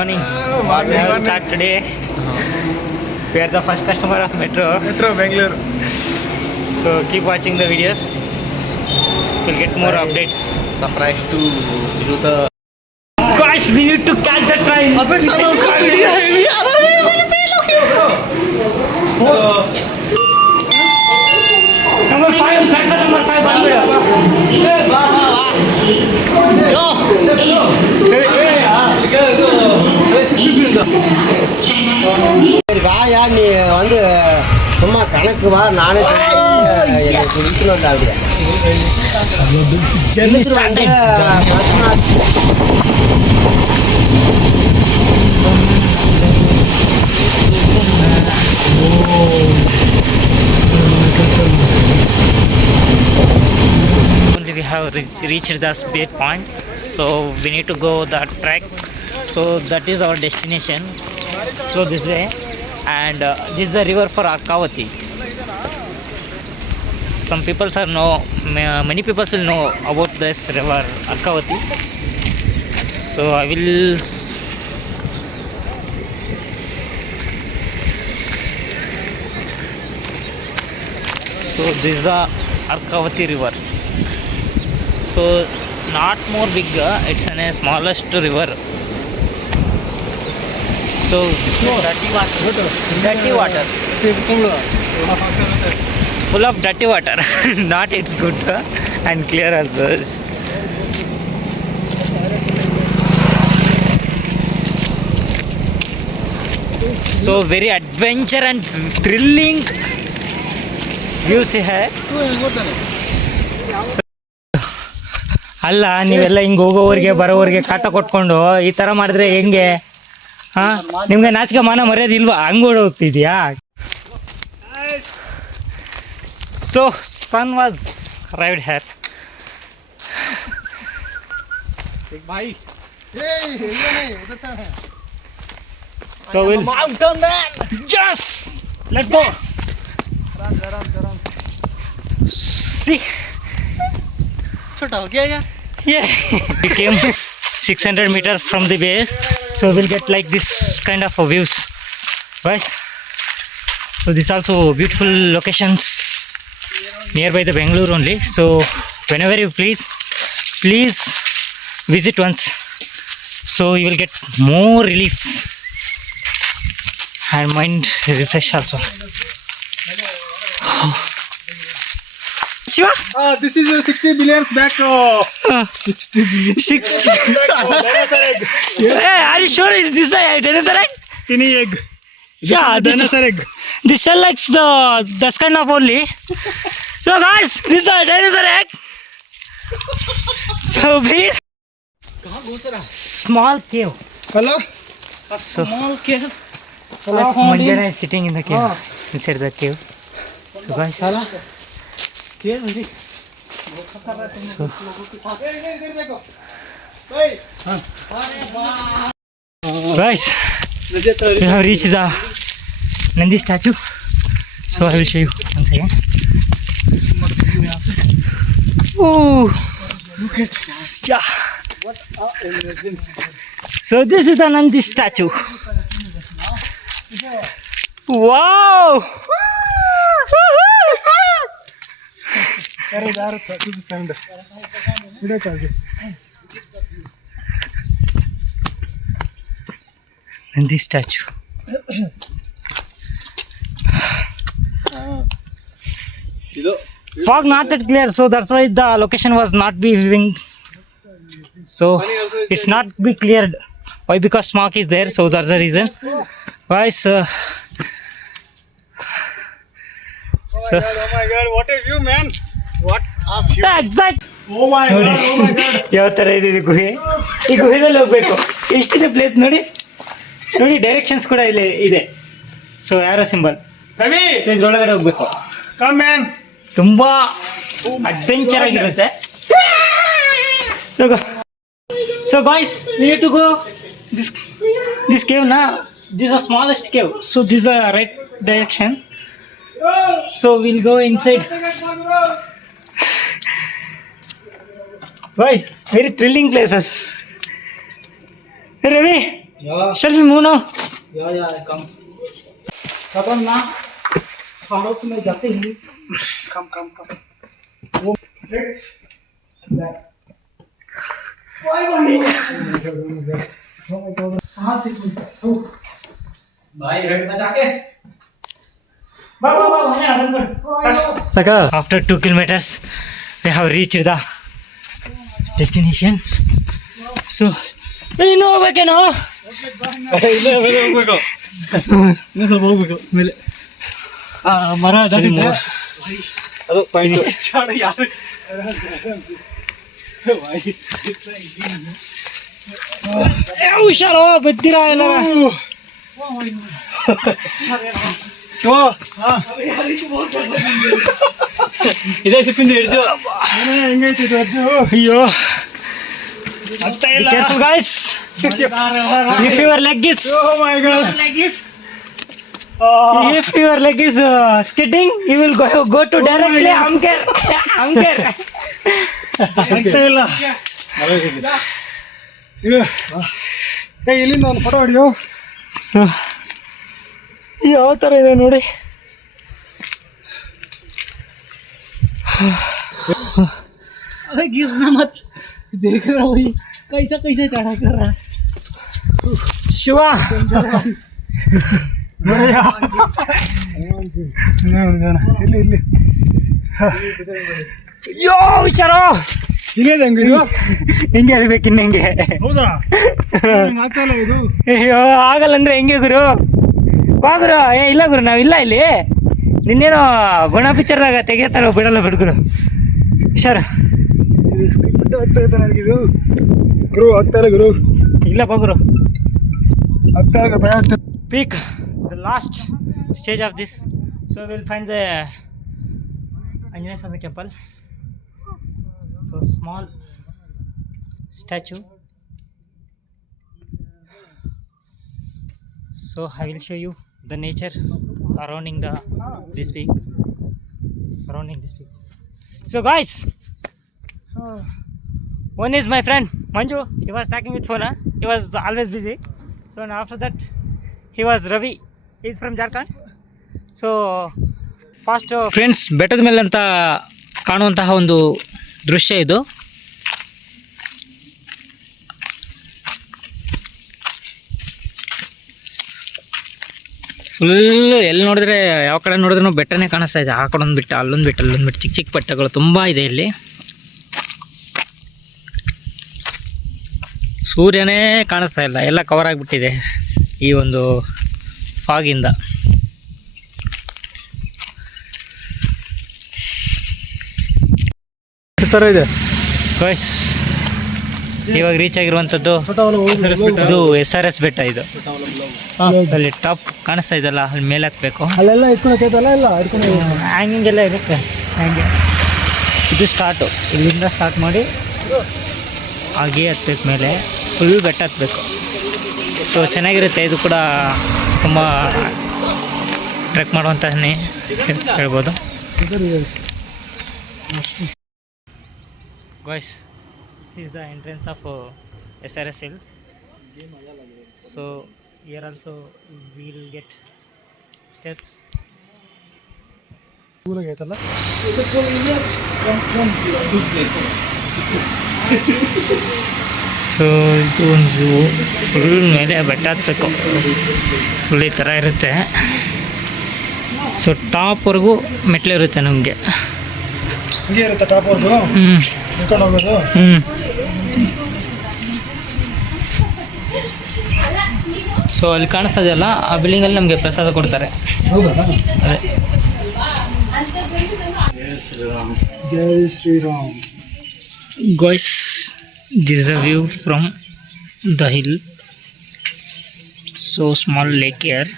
Morning. We have start today. We are the first customer of Metro. Metro Bangalore. So keep watching the videos. We'll get more updates. Surprise to do the. Guys, we need to catch the train. Number 5, platform number 5 ಬಂದ್ಬಿಡು. சரி வாயா நீ வந்து சும்மா கணக்கு வா நானே என்னை குடிக்கணும் வந்தா அப்படியே Journey started. Only we have reached the speed point, so we need to go the track. So that is our destination. So this way, and this is the river for Arkavati. Some people many people will know about this river Arkavati. So I will. So this is the Arkavati river. So not more big, it's a smallest river. So dirty water, full of dirty water. Not it's good and clear also. So very adventure and thrilling views here. ಅಲ್ಲ ನೀವೆಲ್ಲ ಹಿಂಗೆ ಹೋಗೋವ್ರಿಗೆ ಬರೋವ್ರಿಗೆ ಕಾಟ ಕೊಟ್ಕೊಂಡು ಈ ಥರ ಮಾಡಿದ್ರೆ ಹೆಂಗೆ? ಹಾಂ, ನಿಮ್ಗೆ ನಾಚಿಕೆ ಮಾನ ಮರ್ಯಾದೆ ಇಲ್ವಾ? ಹಂಗೆ ಹೋಗ್ತಿದ್ಯಾ? So sun was arrived here. So will mountain man, yes, let's go. See Yeah. We came 600 meters from the base, so we'll get like this kind of views, guys. So this also beautiful locations nearby the Bangalore only. So whenever you please visit once. So you will get more relief and mind refresh also. Shiva? This is 60 billion back. 60. Dinosaur egg. Hey, are you sure is this a dinosaur egg? Tiny egg. Yeah, Dinosaur egg. this shell likes the kind of only. So guys, this is a dinosaur egg. So big. Small cave. Hello. So Small cave. Manjana is sitting in the cave, inside the cave. So guys, so guys, we have reached the Nandi statue. So I will show you once again. Oh, yeah. So this is the Nandi statue. Wow. Nandi statue. Fog not that clear, so that's why the location was not be viewing. So it's not be cleared. Why? Because smog is there, so that's the reason. Guys, so Oh my God! What a view, man! What a view! Exact Oh my God! Oh my God! ಯಾವ ಥರ ಇದೆ ಗುಹೆ. ಈ ಗುಹೆದಲ್ಲಿ ಹೋಗ್ಬೇಕು. ಎಷ್ಟಿದೆ ಪ್ಲೇಸ್ ನೋಡಿ. ನೋಡಿ ಡೈರೆಕ್ಷನ್ಸ್ ಕೂಡ ಇಲ್ಲಿ ಇದೆ. ಸೊ ಯಾರೋ ಸಿಂಬಲ್. Ravi! ಸೊ ಇದ್ರೊಳಗಡೆ ಹೋಗ್ಬೇಕು. Come, man! ತುಂಬಾ ಅಡ್ವೆಂಚರ್ ಆಗಿರುತ್ತೆ. So guys, we need to go this cave na. This is the smallest cave. So this is the right direction. So we'll go inside. Guys, very thrilling places. Hey Ravi, Yeah, Shall we move now? yeah, come. Come ना. फारूक में जाते हैं. Come. वो let's. भाई रेड में जाके. Saka, after 2 kilometers, we have reached the destination. So, you know, we can all. ಇನ್ನು ಸ್ವಲ್ಪ ಹೋಗ್ಬೇಕು ಮೇಲೆ. ಮರ ದಾಟಿದ್ರೆ ಅದು ಪಾಯಿಂಟ್. ಯಾರು ಹುಷಾರು ಬಿದ್ದಿರಾ ಎಲ್ಲ. ಇದೇ ಸಿಕ್ಕಿಂದ ಹಿಡಿದು ಹೆಂಗೈತಿ ಇದು ಅಜ್ಜು. ಅಯ್ಯೋ careful guys, if your leg is if your leg is skidding, you will go to directly Amker. ಆಗ್ತಾ ಇಲ್ಲ. ಇಲ್ಲಿಂದ ಒಂದು ಫೋಟೋ ಹೊಡಿಯೋ. ಸೊ ಯಾವ ಥರ ಇದೆ ನೋಡಿ. अरे गिरना मत, देख रहा वही कैसा चढ़ा कर रहा. ಶಿವ ಇಲ್ಲಿ ಅಯ್ಯೋ ಹುಷಾರು. ಹಿಂಗೆ ಹೆಂಗಿದು ಹೆಂಗೆ ಅಲ್ಬೇಕು ಇನ್ನು ಹೆಂಗೆ. ಹೌದಾ ಆಗ್ತಾ ಇಲ್ಲ ಇದು. ಅಯ್ಯೋ ಆಗಲ್ಲ ಅಂದ್ರೆ ಹೆಂಗೆ ಗುರು. ಬಾ ಗುರು. ಇಲ್ಲ ಗುರು, ನಾವಿಲ್ಲ ಇಲ್ಲಿ. ನಿನ್ನೇನೋ ಗುಣ ಪಿಕ್ಚರ್ದಾಗ ತೆಗಿತಾರ, ಬಿಡಲ್ಲ ಬಿಡ್ಗುರು. ಹುಷಾರು. ಆಗ್ತಾ ಇದೆ ನನಗಿದು ಗುರು. ಆಗ್ತಾ ಇಲ್ಲ ಗುರು. ಇಲ್ಲ ಬಾ ಗುರು. ಆಗ್ತಾ ಇಲ್ಲ ಭಯ ಆಗ್ತಾ. Peak, the last stage of this. So we'll find the Anjaneya Swami temple. So small statue. So I will show you the nature surrounding this peak. So guys, one is my friend Manju. He was talking with phone. He was always busy. So and after that he was Ravi. He's from Jharkhand. So fast friends, ಬೆಟ್ಟದ ಮೇಲೆ ಅಂತ ಕಾಣುವಂತಹ ಒಂದು ದೃಶ್ಯ ಇದು. ಫುಲ್ಲು ಎಲ್ಲಿ ನೋಡಿದ್ರೆ, ಯಾವ ಕಡೆ ನೋಡಿದ್ರೂ ಬೆಟ್ಟನೇ ಕಾಣಿಸ್ತಾ ಇದೆ. ಆ ಕಡೆ ಒಂದು ಬಿಟ್ಟು ಅಲ್ಲೊಂದು ಬಿಟ್ಟು ಚಿಕ್ಕ ಚಿಕ್ಕ ಬೆಟ್ಟಗಳು ತುಂಬ ಇದೆ ಇಲ್ಲಿ. ಸೂರ್ಯನೇ ಕಾಣಿಸ್ತಾ ಇಲ್ಲ, ಎಲ್ಲ ಕವರ್ ಆಗಿಬಿಟ್ಟಿದೆ ಈ ಒಂದು ಫಾಗಿಂದ. ಥರ ಇದೆ ಗೈಸ್. ಇವಾಗ ರೀಚ್ ಆಗಿರುವಂಥದ್ದು ಇದು SRS ಬೆಟ್ಟ. ಇದು ಅಲ್ಲಿ ಟಾಪ್ ಕಾಣಿಸ್ತಾ ಇದೆಲ್ಲ, ಅಲ್ಲಿ ಮೇಲೆ ಹತ್ಬೇಕು. ಅಲ್ಲೆಲ್ಲ ಇಟ್ಕೊಳಕೈತಲ್ಲ, ಇಲ್ಲ ಇಟ್ಕೊಂಡು ಹ್ಯಾಂಗಿಂಗ್ ಎಲ್ಲ ಇರುತ್ತೆ. ಹ್ಯಾಂಗೆ ಇದು ಸ್ಟಾರ್ಟು, ಇಲ್ಲಿಂದ ಸ್ಟಾರ್ಟ್ ಮಾಡಿ ಹಾಗೆ ಹತ್ಬೇಕು ಮೇಲೆ. ಫುಲ್ ಬೆಟ್ಟ ಹತ್ಬೇಕು. ಸೊ ಚೆನ್ನಾಗಿರುತ್ತೆ. ಇದು ಕೂಡ ತುಂಬ ಟ್ರೆಕ್ ಮಾಡುವಂತನೇ ಹೇಳ್ಬೋದು. Guys, this is the entrance of SRS Hills. So here also we will get steps. ಐತಲ್ಲ. ಸೊ ಇದು ಒಂದು ಫುಲ್ ಮೇಲೆ ಬೆಟ್ಟ ಹತ್ತಬೇಕು. ಫುಲ್ ಈ ಥರ ಇರುತ್ತೆ. ಸೊ ಟಾಪ್ವರೆಗೂ ಮೆಟ್ಲಿರುತ್ತೆ ನಮಗೆ. ಹಿಂಗೆ ಇರುತ್ತೆ ಟಾಪ್ ಅವ್ರದ್ದು ಇಟ್ಕೊಂಡು ಹೋಗೋದು. ಸೊ ಅಲ್ಲಿ ಕಾಣಿಸ್ತದಲ್ಲ, ಆ ಬಿಲ್ಡಿಂಗಲ್ಲಿ ನಮಗೆ ಪ್ರಸಾದ ಕೊಡ್ತಾರೆ. ಹೌದಾ? ಅದೇ. ಜೈ Shriram. Guys, this is a view from the hill. So small lake here.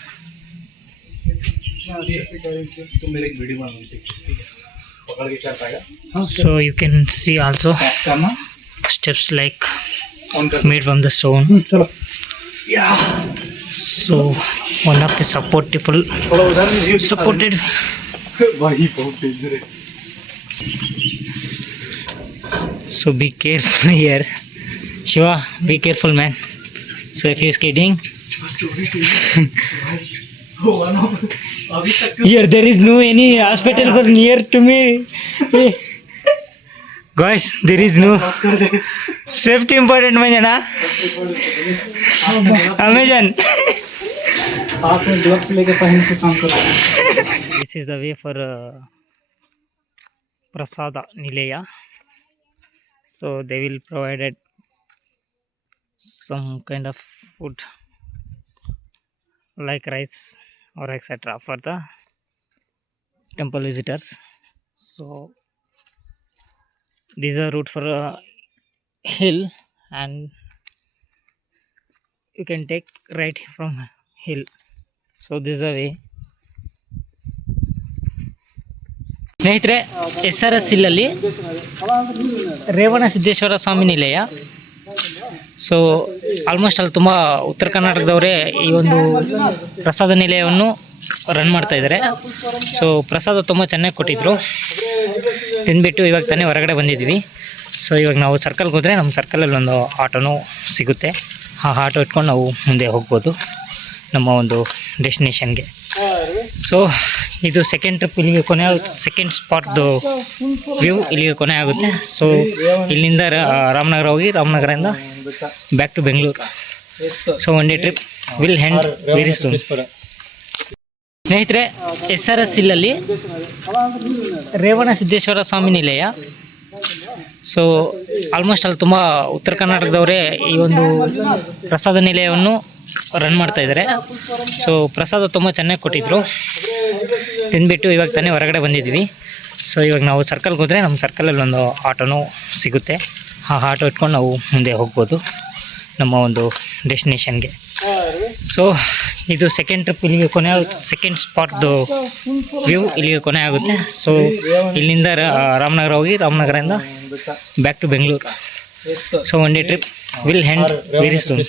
So you can see also steps like made from the stone. So one of the supported so be careful here. Shiva, be careful man. So if you're skating, अभी तक here there is no any hospital for near to me. Guys, there is no safety important में जना Amazon. हाथ में ग्लव्स लेके पहन के काम कर रहे हैं. This is the way for Prasada Nilaya. So they will provided some kind of food like rice or etc. for the temple visitors. So these are route for a hill, and you can take right from hill. So this is a way. ಸ್ನೇಹಿತರೆ, SRS ಹಿಲ್ಲಲ್ಲಿ ರೇವಣ ಸಿದ್ದೇಶ್ವರ ಸ್ವಾಮಿ ನಿಲಯ. So almost ಅಲ್ಲಿ ತುಂಬ ಉತ್ತರ ಕರ್ನಾಟಕದವರೇ ಈ ಒಂದು ಪ್ರಸಾದ ನಿಲಯವನ್ನು ರನ್ ಮಾಡ್ತಾ ಇದ್ದಾರೆ. ಸೊ ಪ್ರಸಾದ ತುಂಬ ಚೆನ್ನಾಗಿ ಕೊಟ್ಟಿದ್ರು, ತಿಂದ್ಬಿಟ್ಟು ಇವಾಗ ತಾನೇ ಹೊರಗಡೆ ಬಂದಿದ್ವಿ. ಸೊ ಇವಾಗ ನಾವು ಸರ್ಕಲ್ಗೆ ಹೋದರೆ ನಮ್ಮ ಸರ್ಕಲಲ್ಲಿ ಒಂದು ಆಟೋನೂ ಸಿಗುತ್ತೆ. ಆ ಆಟೋ ಇಟ್ಕೊಂಡು ನಾವು ಮುಂದೆ ಹೋಗ್ಬೋದು ನಮ್ಮ ಒಂದು ಡೆಸ್ಟಿನೇಷನ್ಗೆ. ಸೊ ಇದು ಸೆಕೆಂಡ್ ಟ್ರಿಪ್ ಇಲ್ಲಿಗೆ ಕೊನೆ, ಸೆಕೆಂಡ್ ಸ್ಪಾಟ್ದು ವ್ಯೂ ಇಲ್ಲಿಗೆ ಕೊನೆ ಆಗುತ್ತೆ. ಸೊ ಇಲ್ಲಿಂದ ರಾಮನಗರ ಹೋಗಿ ರಾಮನಗರದಿಂದ back to Bengaluru. So one day trip will end very soon. ಸ್ನೇಹಿತರೆ, SRS ಹಿಲ್ಲಲ್ಲಿ ರೇವಣ ಸಿದ್ದೇಶ್ವರ ಸ್ವಾಮಿ ನಿಲಯ. ಸೊ ಆಲ್ಮೋಸ್ಟ್ ಅಲ್ಲಿ ತುಂಬ ಉತ್ತರ ಕರ್ನಾಟಕದವರೇ ಈ ಒಂದು ಪ್ರಸಾದ ನಿಲಯವನ್ನು ರನ್ ಮಾಡ್ತಾ ಇದ್ದಾರೆ. ಸೊ ಪ್ರಸಾದ ತುಂಬ ಚೆನ್ನಾಗಿ ಕೊಟ್ಟಿದ್ರು, ತಿಂದ್ಬಿಟ್ಟು ಇವಾಗ ತಾನೇ ಹೊರಗಡೆ ಬಂದಿದ್ವಿ. ಸೊ ಇವಾಗ ನಾವು ಸರ್ಕಲ್ಗೆ ಹೋದರೆ ನಮ್ಮ ಸರ್ಕಲಲ್ಲಿ ಒಂದು ಆಟೋನೂ ಸಿಗುತ್ತೆ. ಆ ಆಟೋ ಇಟ್ಕೊಂಡು ನಾವು ಮುಂದೆ ಹೋಗ್ಬೋದು ನಮ್ಮ ಒಂದು ಡೆಸ್ಟಿನೇಷನ್ಗೆ. ಸೊ ಇದು ಸೆಕೆಂಡ್ ಟ್ರಿಪ್ ಇಲ್ಲಿಗೆ ಕೊನೆ, ಸೆಕೆಂಡ್ ಸ್ಪಾಟ್ದು ವ್ಯೂ ಇಲ್ಲಿಗೆ ಕೊನೆ ಆಗುತ್ತೆ. ಸೊ ಇಲ್ಲಿಂದ ರಾಮನಗರ ಹೋಗಿ ರಾಮನಗರದಿಂದ back to Bengaluru. So one day trip will end very soon.